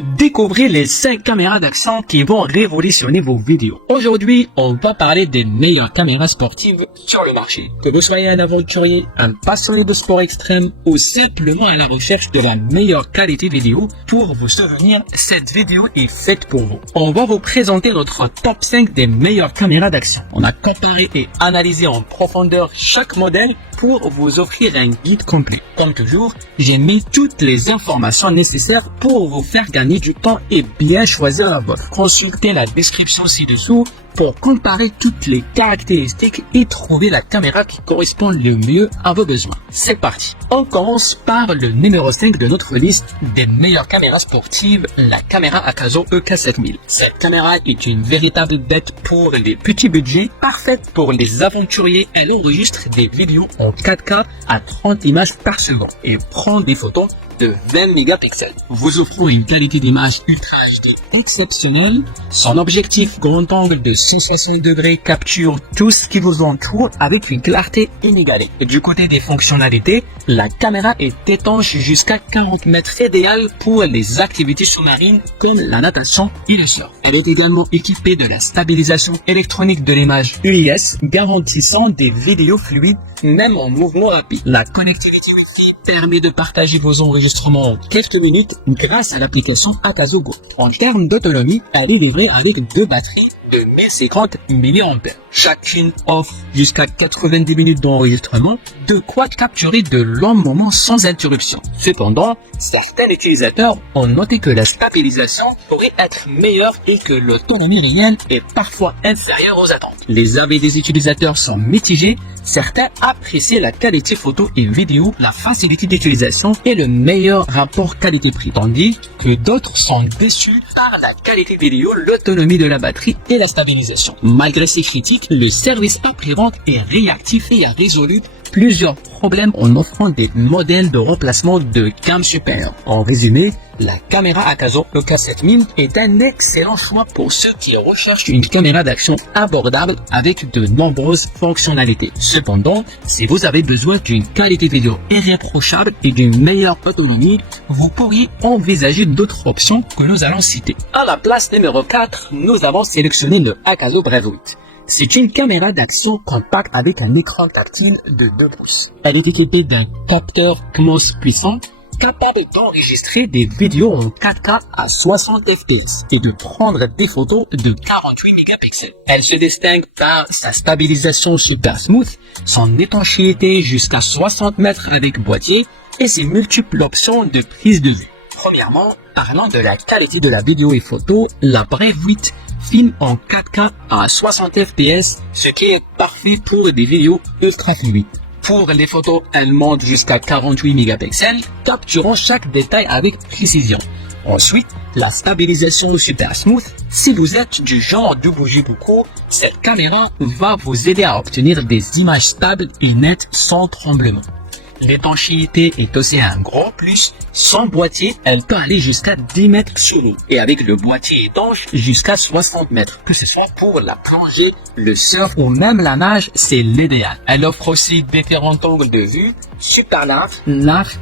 Découvrez les 5 caméras d'action qui vont révolutionner vos vidéos. Aujourd'hui, on va parler des meilleures caméras sportives sur le marché. Que vous soyez un aventurier, un passionné de sport extrême ou simplement à la recherche de la meilleure qualité vidéo, pour vous souvenir, cette vidéo est faite pour vous. On va vous présenter notre top 5 des meilleures caméras d'action. On a comparé et analysé en profondeur chaque modèle pour vous offrir un guide complet. Comme toujours, j'ai mis toutes les informations nécessaires pour vous faire gagner du temps et bien choisir la vôtre. Consultez la description ci-dessous pour comparer toutes les caractéristiques et trouver la caméra qui correspond le mieux à vos besoins. C'est parti. On commence par le numéro 5 de notre liste des meilleures caméras sportives, la caméra Akazo EK7000. Cette caméra est une véritable bête pour les petits budgets, parfaite pour les aventuriers. Elle enregistre des vidéos en 4K à 30 images par seconde et prend des photos de 20 mégapixels. Vous offrant une qualité d'image Ultra HD exceptionnelle. Son objectif grand angle de 160 degrés capture tout ce qui vous entoure avec une clarté inégalée. Et du côté des fonctionnalités, la caméra est étanche jusqu'à 40 mètres, idéale pour les activités sous-marines comme la natation et le surf. Elle est également équipée de la stabilisation électronique de l'image UIS, garantissant des vidéos fluides même en mouvement rapide. La connectivité Wi-Fi permet de partager vos enregistrements en quelques minutes grâce à l'application Akazo Go. En termes d'autonomie, elle est livrée avec deux batteries de 1050 mAh. Chacune offre jusqu'à 90 minutes d'enregistrement, de quoi capturer de longs moments sans interruption. Cependant, certains utilisateurs ont noté que la stabilisation pourrait être meilleure et que l'autonomie réelle est parfois inférieure aux attentes. Les avis des utilisateurs sont mitigés. Certains apprécient la qualité photo et vidéo, la facilité d'utilisation et le meilleur rapport qualité-prix, tandis que d'autres sont déçus par la qualité vidéo, l'autonomie de la batterie et la stabilisation. Malgré ces critiques, le service après-vente est réactif et a résolu plusieurs problèmes en offrant des modèles de remplacement de gamme supérieure. En résumé, la caméra Akazo EK7000 est un excellent choix pour ceux qui recherchent une caméra d'action abordable avec de nombreuses fonctionnalités. Cependant, si vous avez besoin d'une qualité vidéo irréprochable et d'une meilleure autonomie, vous pourriez envisager d'autres options que nous allons citer. À la place numéro 4, nous avons sélectionné le Akazo Brave 8. C'est une caméra d'action compacte avec un écran tactile de 2 pouces. Elle est équipée d'un capteur CMOS puissant, capable d'enregistrer des vidéos en 4K à 60 fps et de prendre des photos de 48 mégapixels. Elle se distingue par sa stabilisation super smooth, son étanchéité jusqu'à 60 mètres avec boîtier et ses multiples options de prise de vue. Premièrement, parlant de la qualité de la vidéo et photo, la Brave 8 filme en 4K à 60 fps, ce qui est parfait pour des vidéos ultra fluides. Pour les photos, elle monte jusqu'à 48 mégapixels, capturant chaque détail avec précision. Ensuite, la stabilisation super smooth. Si vous êtes du genre de bouger beaucoup, cette caméra va vous aider à obtenir des images stables et nettes sans tremblement. L'étanchéité est aussi un gros plus. Sans boîtier, elle peut aller jusqu'à 10 mètres sous l'eau. Et avec le boîtier étanche, jusqu'à 60 mètres. Que ce soit pour la plongée, le surf ou même la nage, c'est l'idéal. Elle offre aussi différents angles de vue, super large,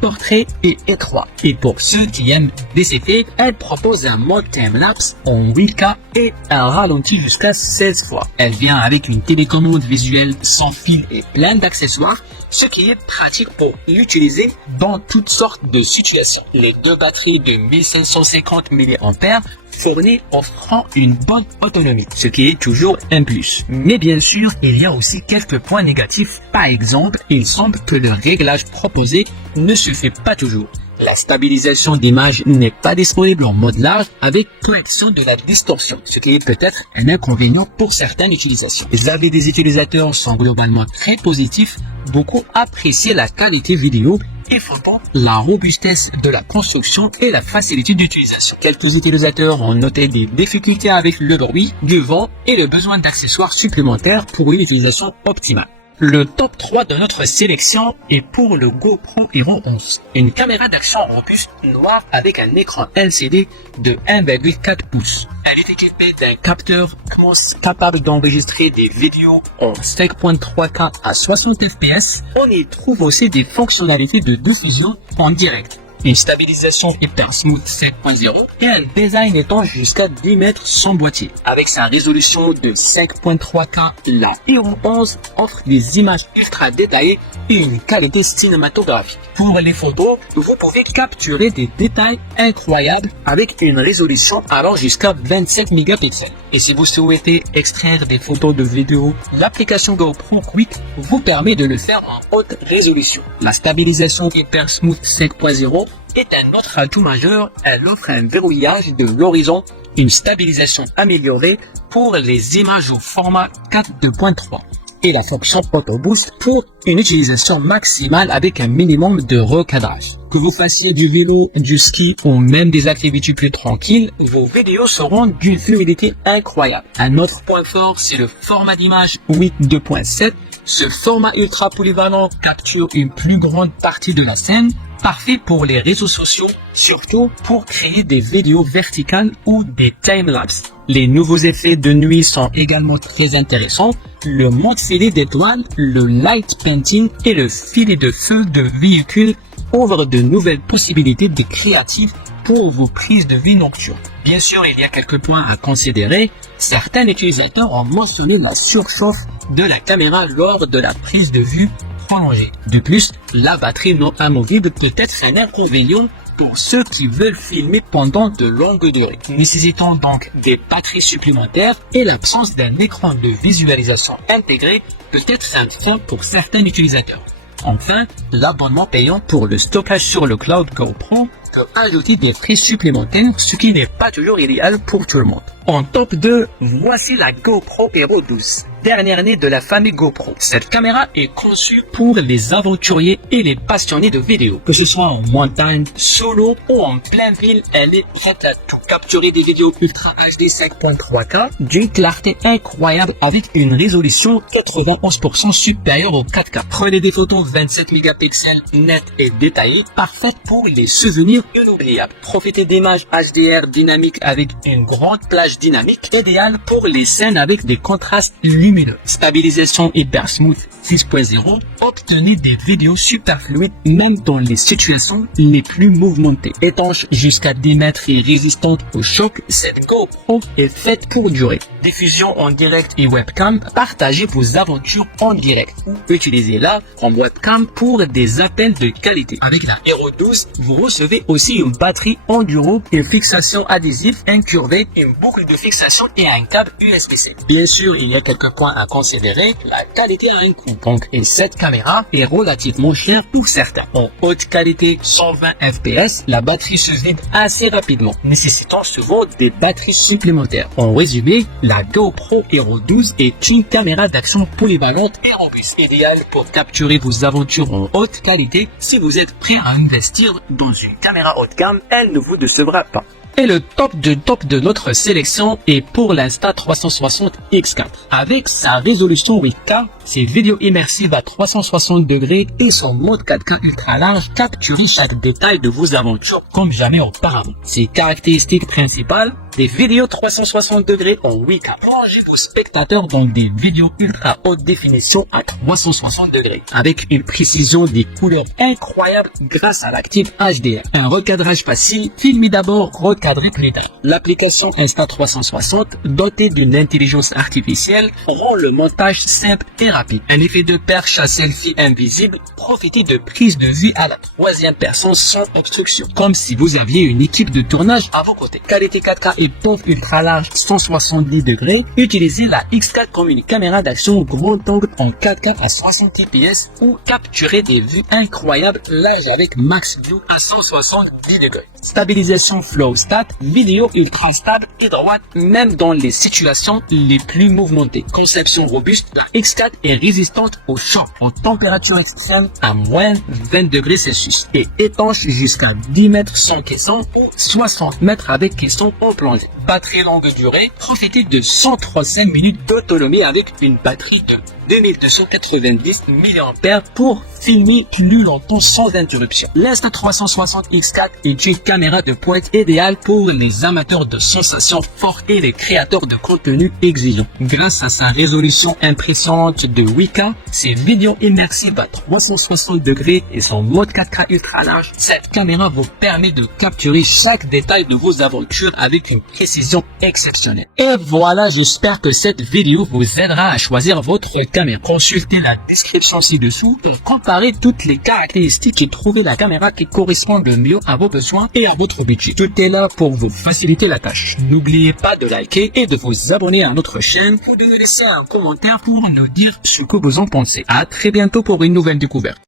portrait et étroit. Et pour ceux qui aiment des effets, elle propose un mode time-lapse en 8K et un ralenti jusqu'à 16 fois. Elle vient avec une télécommande visuelle sans fil et plein d'accessoires, ce qui est pratique pour l'utiliser dans toutes sortes de situations. Les deux batteries de 1550 mAh fournissent offrant une bonne autonomie, ce qui est toujours un plus. Mais bien sûr, il y a aussi quelques points négatifs. Par exemple, il semble que le réglage proposé ne se fait pas toujours. La stabilisation d'image n'est pas disponible en mode large avec correction de la distorsion, ce qui est peut-être un inconvénient pour certaines utilisations. Les avis des utilisateurs sont globalement très positifs. Beaucoup apprécient la qualité vidéo et photo, la robustesse de la construction et la facilité d'utilisation. Quelques utilisateurs ont noté des difficultés avec le bruit, du vent et le besoin d'accessoires supplémentaires pour une utilisation optimale. Le top 3 de notre sélection est pour le GoPro Hero 11, une caméra d'action robuste noire avec un écran LCD de 1,4 pouces. Elle est équipée d'un capteur CMOS capable d'enregistrer des vidéos en 5.3K à 60 fps. On y trouve aussi des fonctionnalités de diffusion en direct. une stabilisation Hyper Smooth 7.0 et un design étanche jusqu'à 10 mètres sans boîtier. Avec sa résolution de 5.3K, la Hero 11 offre des images ultra détaillées et une qualité cinématographique. Pour les photos, vous pouvez capturer des détails incroyables avec une résolution allant jusqu'à 27 mégapixels. Et si vous souhaitez extraire des photos de vidéos, l'application GoPro Quick vous permet de le faire en haute résolution. La stabilisation Hyper Smooth 7.0 est un autre atout majeur. Elle offre un verrouillage de l'horizon, une stabilisation améliorée pour les images au format 4.2.3 et la fonction Auto Boost pour une utilisation maximale avec un minimum de recadrage. Que vous fassiez du vélo, du ski ou même des activités plus tranquilles, vos vidéos seront d'une fluidité incroyable. Un autre point fort, c'est le format d'image 8.2.7. Ce format ultra polyvalent capture une plus grande partie de la scène, parfait pour les réseaux sociaux, surtout pour créer des vidéos verticales ou des timelapses. Les nouveaux effets de nuit sont également très intéressants. Le mode filet d'étoiles, le light painting et le filet de feu de véhicule ouvrent de nouvelles possibilités de créatives pour vos prises de vue nocturnes. Bien sûr, il y a quelques points à considérer. Certains utilisateurs ont mentionné la surchauffe de la caméra lors de la prise de vue prolongée. De plus, la batterie non amovible peut être un inconvénient pour ceux qui veulent filmer pendant de longues durées, nécessitant donc des batteries supplémentaires, et l'absence d'un écran de visualisation intégré peut être un frein pour certains utilisateurs. Enfin, l'abonnement payant pour le stockage sur le cloud GoPro peut ajouter des frais supplémentaires, ce qui n'est pas toujours idéal pour tout le monde. En top 2, voici la GoPro Hero 12, dernière née de la famille GoPro. Cette caméra est conçue pour les aventuriers et les passionnés de vidéo. Que ce soit en montagne, solo ou en pleine ville, elle est prête à tout capturer des vidéos Ultra HD 5.3K d'une clarté incroyable avec une résolution 91% supérieure au 4K. Prenez des photos 27 mégapixels nettes et détaillées, parfaites pour les souvenirs inoubliables. Profitez d'images HDR dynamiques avec une grande plage dynamique, idéale pour les scènes avec des contrastes lumineux. Stabilisation Hyper Smooth 6.0, obtenez des vidéos super fluides même dans les situations les plus mouvementées. Étanche jusqu'à 10 mètres et résistante au choc, cette GoPro est faite pour durer. Diffusion en direct et webcam, partagez vos aventures en direct ou utilisez-la en webcam pour des appels de qualité. Avec la Hero 12, vous recevez aussi une batterie enduro, une fixation adhésive incurvée, une boucle de fixation et un câble USB-C. Bien sûr, il y a quelques points à considérer. La qualité a un coût, donc, et cette caméra est relativement chère pour certains. En haute qualité 120 fps, la batterie se vide assez rapidement, nécessitant souvent des batteries supplémentaires. En résumé, la GoPro Hero 12 est une caméra d'action polyvalente et robuste, idéale pour capturer vos aventures en haute qualité. Si vous êtes prêt à investir dans une caméra haut de gamme, elle ne vous décevra pas. Et le top de notre sélection est pour l'Insta360 X4. Avec sa résolution 8K, ses vidéos immersives à 360 degrés et son mode 4K ultra large, capturez chaque détail de vos aventures comme jamais auparavant. Ses caractéristiques principales, des vidéos 360 degrés en 8K. Plongez vos spectateurs dans des vidéos ultra haute définition à 360 degrés, avec une précision des couleurs incroyable grâce à l'active HDR. Un recadrage facile, filmez d'abord, recadrez plus tard. L'application Insta360, dotée d'une intelligence artificielle, rend le montage simple et rapide. Un effet de perche à selfie invisible, profitez de prise de vue à la troisième personne sans obstruction, comme si vous aviez une équipe de tournage à vos côtés. Qualité 4K et pompe ultra large 170 degrés, utilisez la X4 comme une caméra d'action grand angle en 4K à 60 fps ou capturez des vues incroyables large avec Max View à 170 degrés. Stabilisation Flow Stat, vidéo ultra stable et droite même dans les situations les plus mouvementées. Conception robuste, la X4 est résistante au choc, aux températures extrêmes à moins 20 degrés Celsius et étanche jusqu'à 10 mètres sans caisson ou 60 mètres avec caisson en plongée. Batterie longue durée, profitez de 135 minutes d'autonomie avec une batterie de 2290 mAh pour filmer plus longtemps sans interruption. L'Insta360 X4 est une caméra de pointe idéale pour les amateurs de sensations fortes et les créateurs de contenu exigeants. Grâce à sa résolution impressionnante de 8K, ses vidéos immersives à 360 degrés et son mode 4K ultra large, cette caméra vous permet de capturer chaque détail de vos aventures avec une précision exceptionnelle. Et voilà, j'espère que cette vidéo vous aidera à choisir votre caméra. Consultez la description ci-dessous pour comparer toutes les caractéristiques et trouver la caméra qui correspond le mieux à vos besoins et à votre budget. Tout est là pour vous faciliter la tâche. N'oubliez pas de liker et de vous abonner à notre chaîne ou de nous laisser un commentaire pour nous dire ce que vous en pensez. À très bientôt pour une nouvelle découverte.